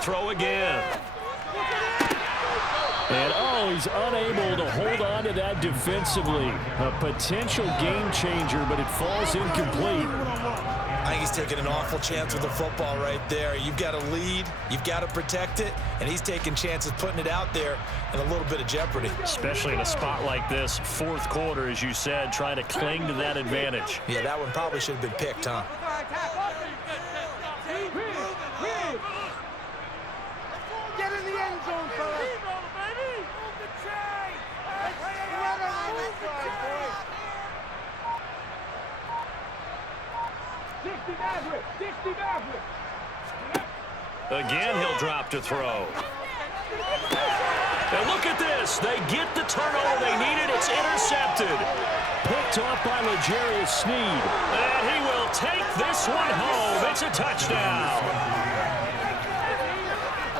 throw again. And, he's unable to hold on to that defensively. A potential game changer, but it falls incomplete. I think he's taking an awful chance with the football right there. You've got to lead, you've got to protect it, and he's taking chances putting it out there in a little bit of jeopardy. Especially in a spot like this, fourth quarter, as you said, trying to cling to that advantage. Yeah, that one probably should have been picked, huh? Get in the end zone, fella. Again, he'll drop to throw. And look at this. They get the turnover they needed. It's intercepted. Picked off by L'Jarius Sneed. And he will take this one home. It's a touchdown.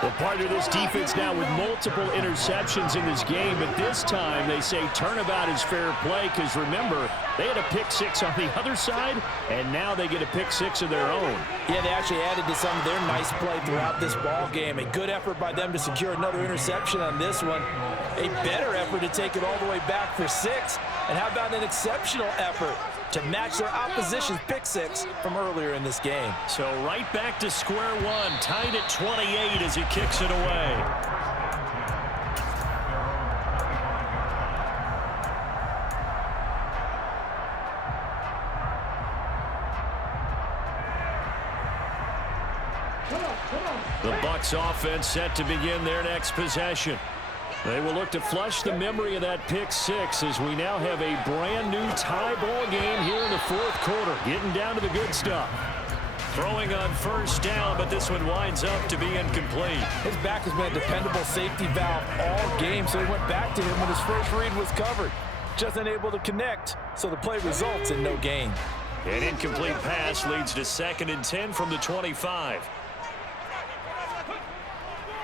Well, part of this defense now with multiple interceptions in this game, but this time they say turnabout is fair play because, remember, they had a pick six on the other side, and now they get a pick six of their own. Yeah, they actually added to some of their nice play throughout this ball game. A good effort by them to secure another interception on this one. A better effort to take it all the way back for 6. And how about an exceptional effort to match their opposition's pick six from earlier in this game. So right back to square one, tied at 28 as he kicks it away. The Bucs offense set to begin their next possession. They will look to flush the memory of that pick six as we now have a brand new tie ball game here in the fourth quarter. Getting down to the good stuff. Throwing on first down, but this one winds up to be incomplete. His back has been a dependable safety valve all game, so he went back to him when his first read was covered. Just unable to connect, so the play results in no gain. An incomplete pass leads to 2nd and 10 from the 25.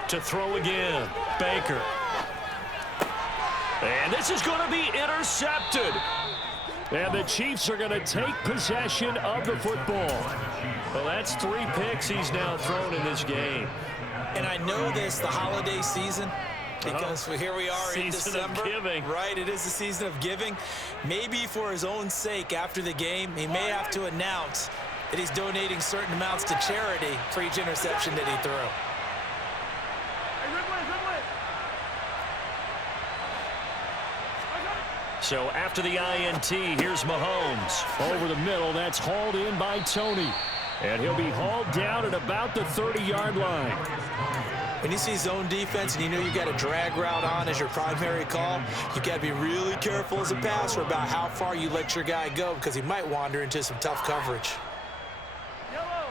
To throw again, Baker. And this is going to be intercepted. And the Chiefs are going to take possession of the football. Well, that's 3 picks he's now thrown in this game. And I know this, the holiday season, because here we are in December. Season of giving. Right, it is the season of giving. Maybe for his own sake after the game, he may have to announce that he's donating certain amounts to charity for each interception that he threw. So after the INT, here's Mahomes. Over the middle, that's hauled in by Tony. And he'll be hauled down at about the 30-yard line. When you see zone defense and you know you've got a drag route on as your primary call, you've got to be really careful as a passer about how far you let your guy go because he might wander into some tough coverage.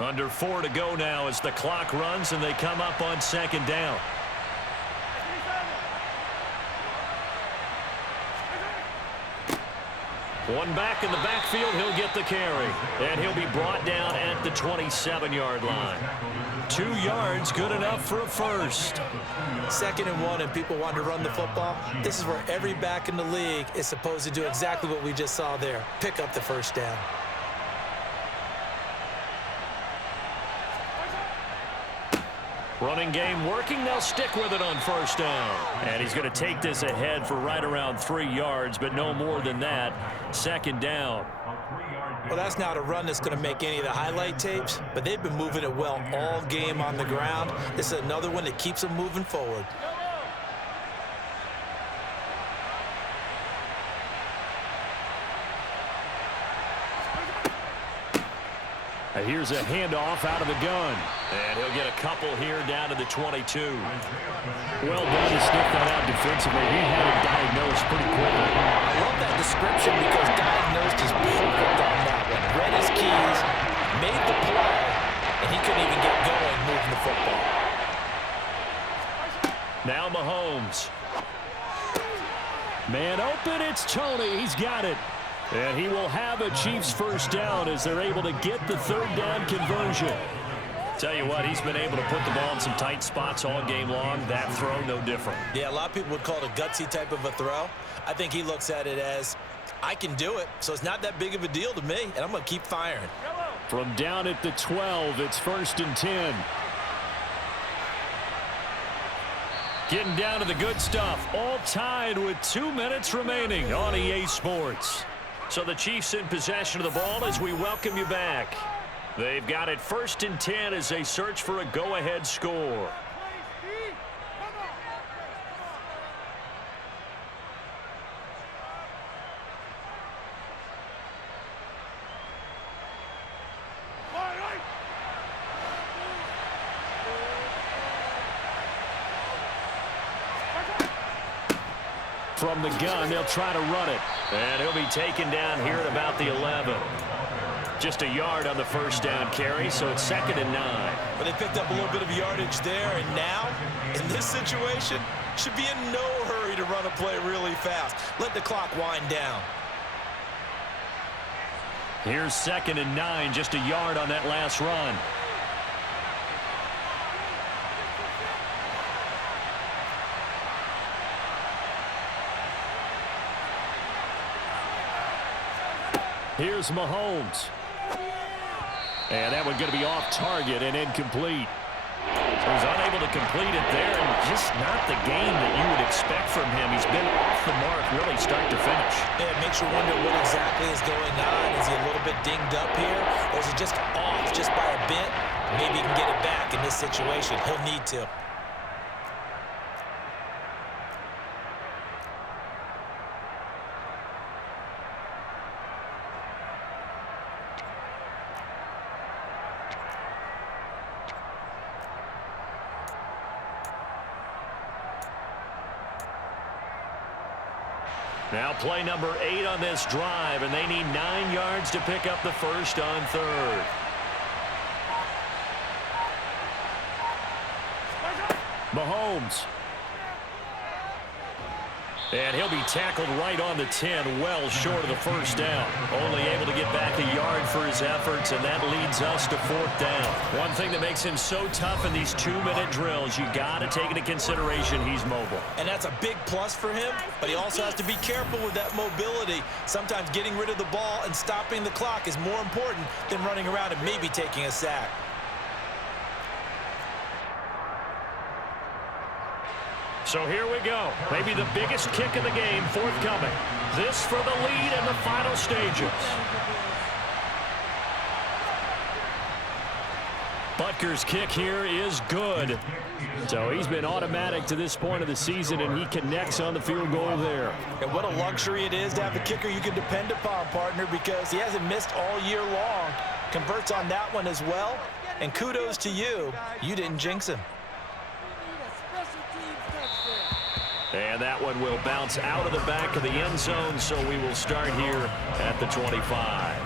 Under 4 to go now as the clock runs and they come up on 2nd down. One back in the backfield, he'll get the carry. And he'll be brought down at the 27-yard line. 2 yards, good enough for a first. 2nd and 1, and people want to run the football. This is where every back in the league is supposed to do exactly what we just saw there. Pick up the first down. Running game working. They'll stick with it on first down. And he's going to take this ahead for right around 3 yards, but no more than that. 2nd down. Well, that's not a run that's going to make any of the highlight tapes, but they've been moving it well all game on the ground. This is another one that keeps them moving forward. Here's a handoff out of the gun. And he'll get a couple here down to the 22. Well done to sniff that out defensively. He had it diagnosed pretty quickly. I love that description because diagnosed is perfect on that one. Read his keys, made the play, and he couldn't even get going moving the football. Now Mahomes. Man open, it's Tony. He's got it. And he will have a Chiefs first down as they're able to get the 3rd down conversion. Tell you what, he's been able to put the ball in some tight spots all game long. That throw, no different. Yeah, a lot of people would call it a gutsy type of a throw. I think he looks at it as, I can do it, so it's not that big of a deal to me, and I'm going to keep firing. From down at the 12, it's 1st and 10. Getting down to the good stuff, all tied with 2 minutes remaining on EA Sports. So the Chiefs in possession of the ball as we welcome you back. They've got it 1st and 10 as they search for a go-ahead score. From the gun, they'll try to run it. And he'll be taken down here at about the 11. Just a yard on the first down carry, so it's 2nd and 9. But they picked up a little bit of yardage there, and now, in this situation, should be in no hurry to run a play really fast. Let the clock wind down. Here's 2nd and 9, just a yard on that last run. Here's Mahomes. And that one going to be off target and incomplete. So he's unable to complete it there, and just not the game that you would expect from him. He's been off the mark really start to finish. Yeah, it makes you wonder what exactly is going on. Is he a little bit dinged up here, or is he just off just by a bit? Maybe he can get it back in this situation. He'll need to. Now play number 8 on this drive, and they need 9 yards to pick up the first on 3rd. Mahomes. And he'll be tackled right on the 10, well short of the first down. Only able to get back a yard for his efforts, and that leads us to 4th down. One thing that makes him so tough in these 2-minute drills, you got to take into consideration he's mobile. And that's a big plus for him, but he also has to be careful with that mobility. Sometimes getting rid of the ball and stopping the clock is more important than running around and maybe taking a sack. So here we go. Maybe the biggest kick of the game forthcoming. This for the lead in the final stages. Butker's kick here is good. So he's been automatic to this point of the season, and he connects on the field goal there. And what a luxury it is to have a kicker you can depend upon, partner, because he hasn't missed all year long. Converts on that one as well. And kudos to you. You didn't jinx him. And that one will bounce out of the back of the end zone, so we will start here at the 25.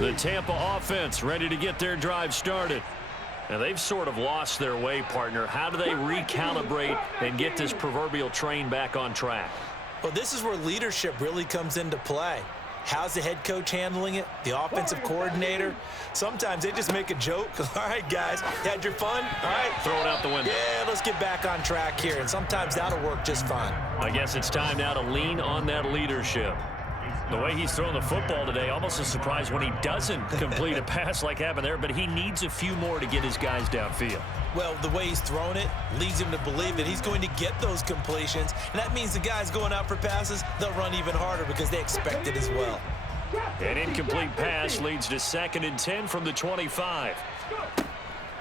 The Tampa offense ready to get their drive started. Now, they've sort of lost their way, partner. How do they recalibrate and get this proverbial train back on track? Well, this is where leadership really comes into play. How's the head coach handling it? The offensive coordinator? Sometimes they just make a joke. All right, guys, had your fun? All right. Throw it out the window. Yeah, let's get back on track here. And sometimes that'll work just fine. I guess it's time now to lean on that leadership. The way he's throwing the football today, almost a surprise when he doesn't complete a pass like happened there, but he needs a few more to get his guys downfield. Well, the way he's thrown it leads him to believe that he's going to get those completions, and that means the guys going out for passes, they'll run even harder because they expect it as well. An incomplete pass leads to 2nd and 10 from the 25.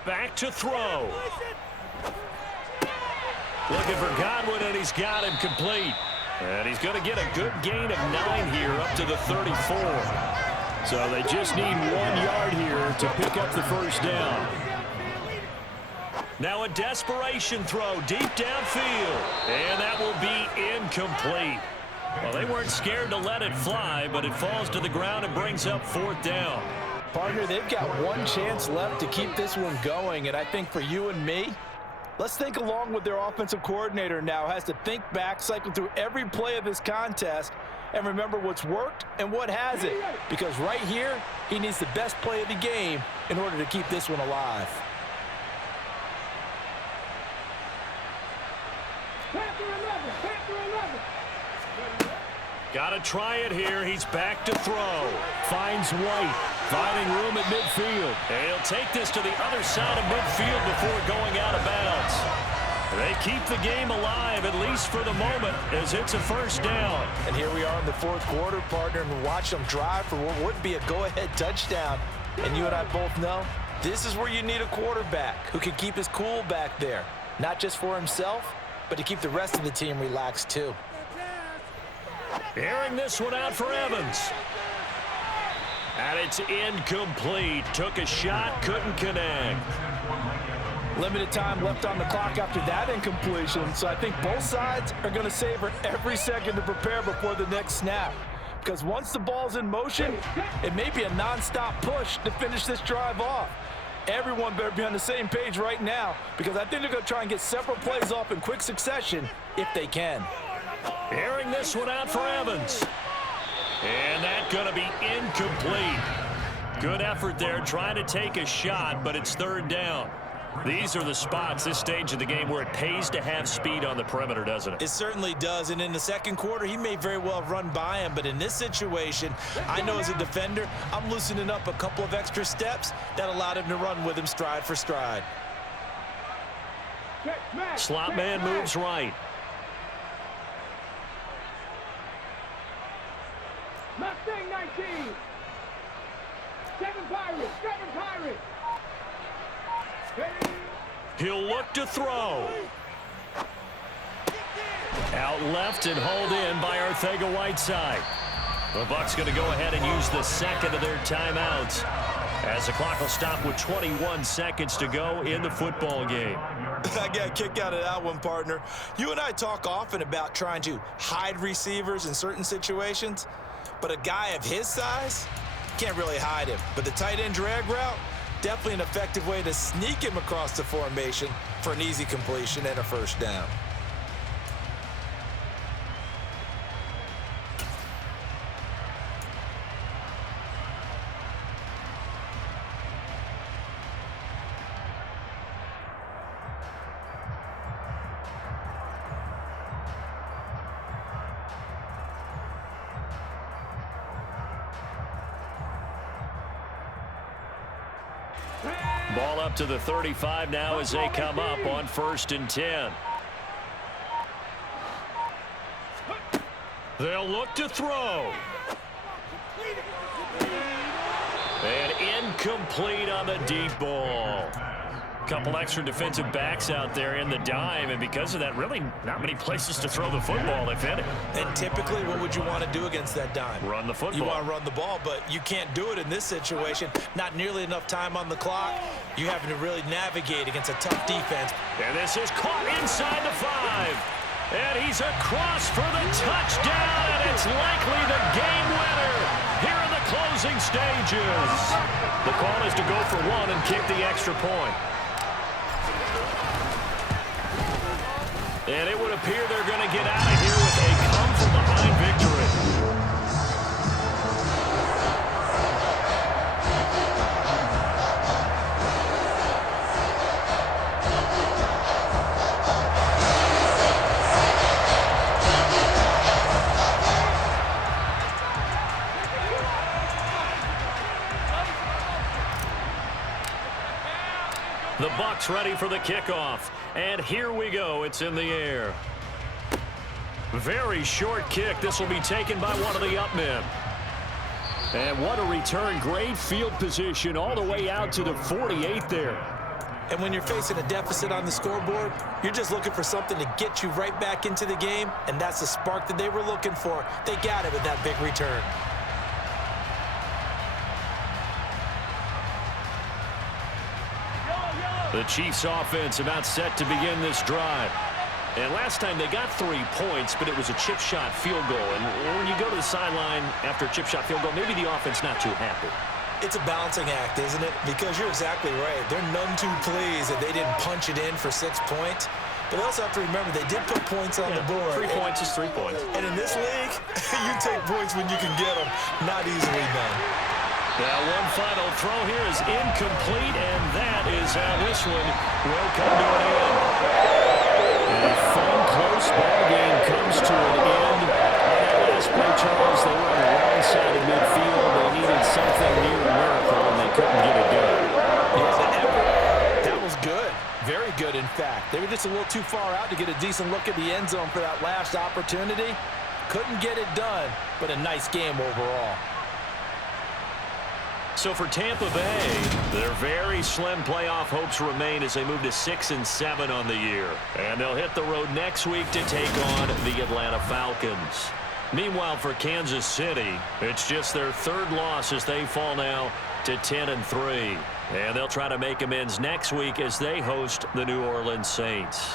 Back to throw. Looking for Godwin, and he's got him complete. And he's going to get a good gain of 9 here up to the 34. So they just need 1 yard here to pick up the first down. Now a desperation throw deep downfield. And that will be incomplete. Well, they weren't scared to let it fly, but it falls to the ground and brings up 4th down. Partner, they've got one chance left to keep this one going, and I think for you and me, let's think along with their offensive coordinator now. Has to think back, cycle through every play of this contest, and remember what's worked and what hasn't. Because right here, he needs the best play of the game in order to keep this one alive. Got to try it here. He's back to throw. Finds White. Finding room at midfield. And he'll take this to the other side of midfield before going out of bounds. They keep the game alive, at least for the moment, as it's a first down. And here we are in the fourth quarter, partner, and watch them drive for what would be a go-ahead touchdown. And you and I both know this is where you need a quarterback who can keep his cool back there, not just for himself, but to keep the rest of the team relaxed too. Airing this one out for Evans. And it's incomplete. Took a shot, couldn't connect. Limited time left on the clock after that incompletion, so I think both sides are going to savor every second to prepare before the next snap. Because once the ball's in motion, it may be a non-stop push to finish this drive off. Everyone better be on the same page right now, because I think they're going to try and get several plays off in quick succession if they can. Airing this one out for Evans. And that's going to be incomplete. Good effort there trying to take a shot, but it's third down. These are the spots, this stage of the game, where it pays to have speed on the perimeter, doesn't it? It certainly does, and in the second quarter, he may very well run by him, but in this situation, I know as a defender, I'm loosening up a couple of extra steps that allowed him to run with him stride for stride. Slot man moves right. Mustang 19. 7 Pirates. 7 Pirates. He'll look to throw. Out left and hauled in by Arcega-Whiteside. The Bucs going to go ahead and use the second of their timeouts, as the clock will stop with 21 seconds to go in the football game. I got a kick out of that one, partner. You and I talk often about trying to hide receivers in certain situations, but a guy of his size can't really hide him. But the tight end drag route, definitely an effective way to sneak him across the formation for an easy completion and a first down. Ball up to the 35 now as they come up on 1st and 10. They'll look to throw. And incomplete on the deep ball. Couple extra defensive backs out there in the dime, and because of that, really not many places to throw the football, if any. And typically, what would you want to do against that dime? Run the football. You want to run the ball, but you can't do it in this situation. Not nearly enough time on the clock. You having to really navigate against a tough defense. And this is caught inside the 5. And he's across for the touchdown, and it's likely the game winner here in the closing stages. The call is to go for one and kick the extra point. And it would appear they're going to get out of here with a come-from-behind victory. The Bucs ready for the kickoff. And here we go. It's in the air. Very short kick. This will be taken by one of the up men. And what a return. Great field position all the way out to the 48 there. And when you're facing a deficit on the scoreboard, you're just looking for something to get you right back into the game, and that's the spark that they were looking for. They got it with that big return. The Chiefs offense about set to begin this drive. And last time they got 3 points, but it was a chip shot field goal. And when you go to the sideline after a chip shot field goal, maybe the offense not too happy. It's a balancing act, isn't it? Because you're exactly right. They're none too pleased that they didn't punch it in for 6 points. But they also have to remember they did put points on the board. 3 points is 3 points. And in this league, you take points when you can get them. Not easily done. Now one final throw here is incomplete, and that is how this one will come to an end. A fun, close ball game comes to an end. On that last play, Charles, they were on the wrong side of midfield. They needed something near miracle. in fact. They were just a little too far out to get a decent look at the end zone for that last opportunity. Couldn't get it done, but a nice game overall. So for Tampa Bay, their very slim playoff hopes remain as they move to 6-7 on the year. And they'll hit the road next week to take on the Atlanta Falcons. Meanwhile, for Kansas City, it's just their third loss as they fall now to 10-3. And they'll try to make amends next week as they host the New Orleans Saints.